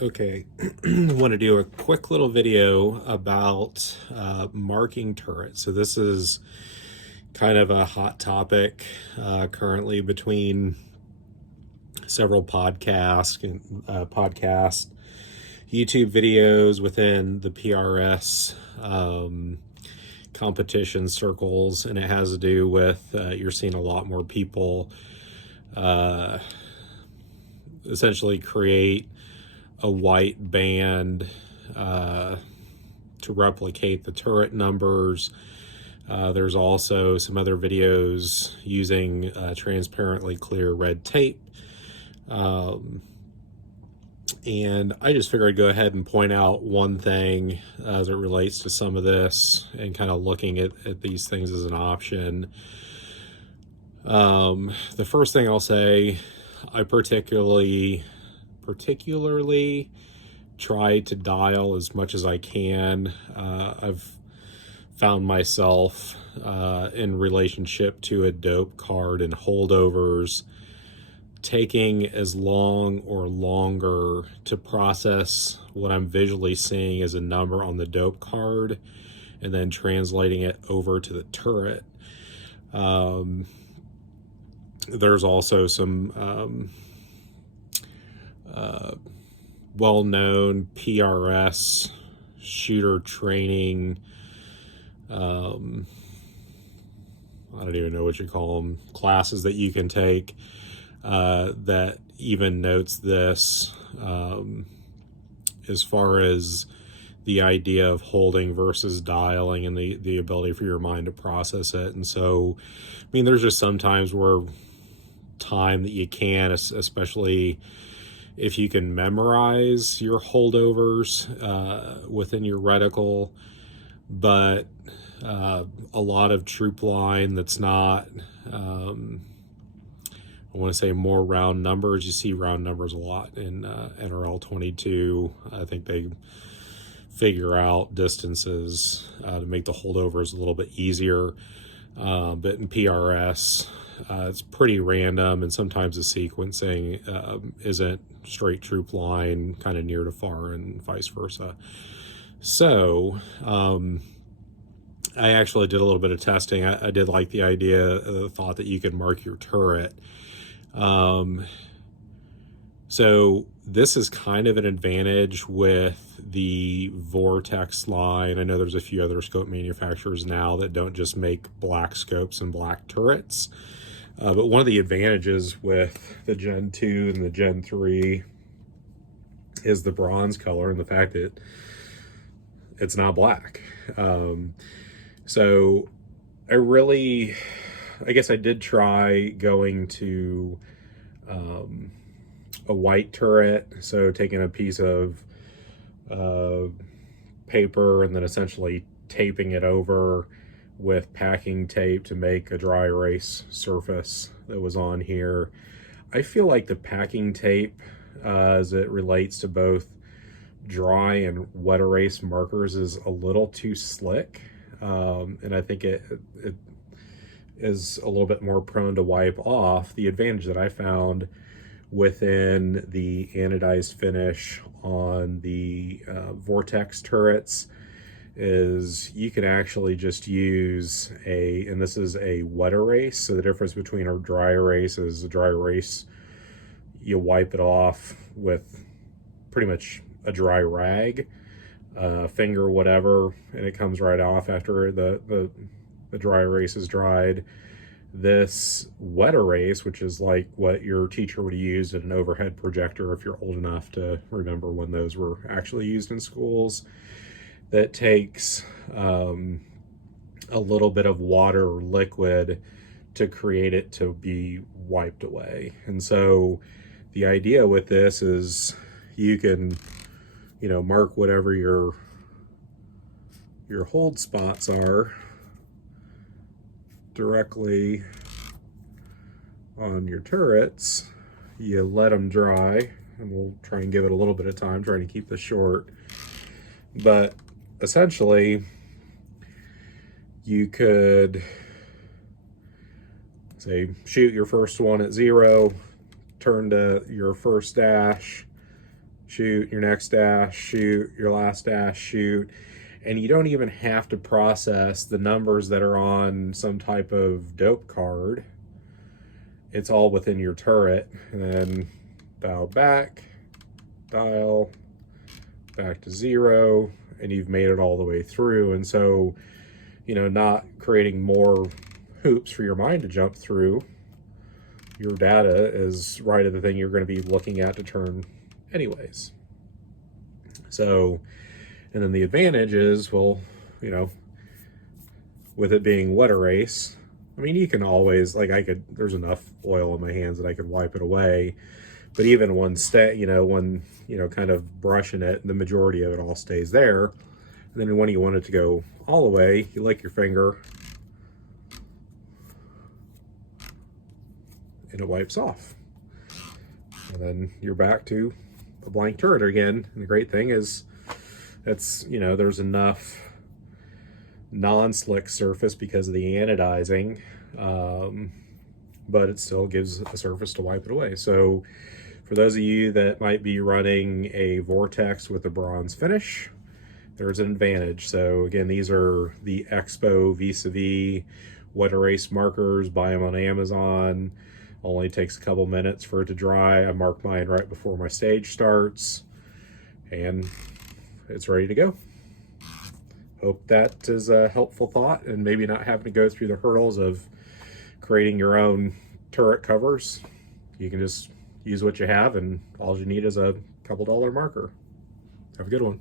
Okay, I want to do a quick little video about marking turrets. So this is kind of a hot topic currently between several YouTube videos within the PRS competition circles, and it has to do with you're seeing a lot more people essentially create a white band to replicate the turret numbers. There's also some other videos using transparently clear red tape. And I just figured I'd go ahead and point out one thing as it relates to some of this and kind of looking at these things as an option. The first thing I'll say, I particularly try to dial as much as I can. I've found myself in relationship to a dope card and holdovers taking as long or longer to process what I'm visually seeing as a number on the dope card and then translating it over to the turret. There's also some well-known PRS shooter training, I don't even know what you call them, classes that you can take that even notes this as far as the idea of holding versus dialing and the ability for your mind to process it. And so, I mean, there's just sometimes where time that you can, especially if you can memorize your holdovers within your reticle, but a lot of troop line that's not, I want to say more round numbers. You see round numbers a lot in NRL 22. I think they figure out distances to make the holdovers a little bit easier. But in PRS, it's pretty random, and sometimes the sequencing isn't straight troop line, kind of near to far, and vice versa. So I actually did a little bit of testing. I did like the idea, the thought that you could mark your turret. So this is kind of an advantage with the Vortex line. I know there's a few other scope manufacturers now that don't just make black scopes and black turrets. But one of the advantages with the Gen 2 and the Gen 3 is the bronze color and the fact that it's not black. So I guess I did try going to a white turret, so taking a piece of paper and then essentially taping it over with packing tape to make a dry erase surface that was on here. I feel like the packing tape, as it relates to both dry and wet erase markers, is a little too slick, and I think it is a little bit more prone to wipe off. The advantage that I found within the anodized finish on the Vortex turrets is you can actually just use and this is a wet erase. So the difference between a dry erase is a dry erase, you wipe it off with pretty much a dry rag, finger, whatever, and it comes right off after the dry erase is dried. This wet erase, which is like what your teacher would use in an overhead projector if you're old enough to remember when those were actually used in schools, that takes a little bit of water or liquid to create it to be wiped away. And so the idea with this is you can, mark whatever your hold spots are directly on your turrets. You let them dry, and we'll try and give it a little bit of time, trying to keep this short. But essentially, you could say shoot your first one at 0, turn to your first dash, shoot, your next dash, shoot, your last dash, shoot. And you don't even have to process the numbers that are on some type of dope card. It's all within your turret. And then dial back, dial back to 0, and you've made it all the way through. And so, you know, not creating more hoops for your mind to jump through. Your data is right at the thing you're going to be looking at to turn anyways. So, and then the advantage is, well, you know, with it being wet erase, I mean, you can always, like, there's enough oil in my hands that I could wipe it away. But even when kind of brushing it, the majority of it all stays there. And then when you want it to go all the way, you lick your finger and it wipes off. And then you're back to a blank turret again. And the great thing is, there's enough non-slick surface because of the anodizing, but it still gives a surface to wipe it away. So for those of you that might be running a Vortex with a bronze finish, there's an advantage. So again, these are the Expo vis-a-vis wet erase markers. Buy them on Amazon. Only takes a couple minutes for it to dry. I mark mine right before my stage starts, and it's ready to go. Hope that is a helpful thought, and maybe not having to go through the hurdles of creating your own turret covers. You can just use what you have, and all you need is a couple dollar marker. Have a good one.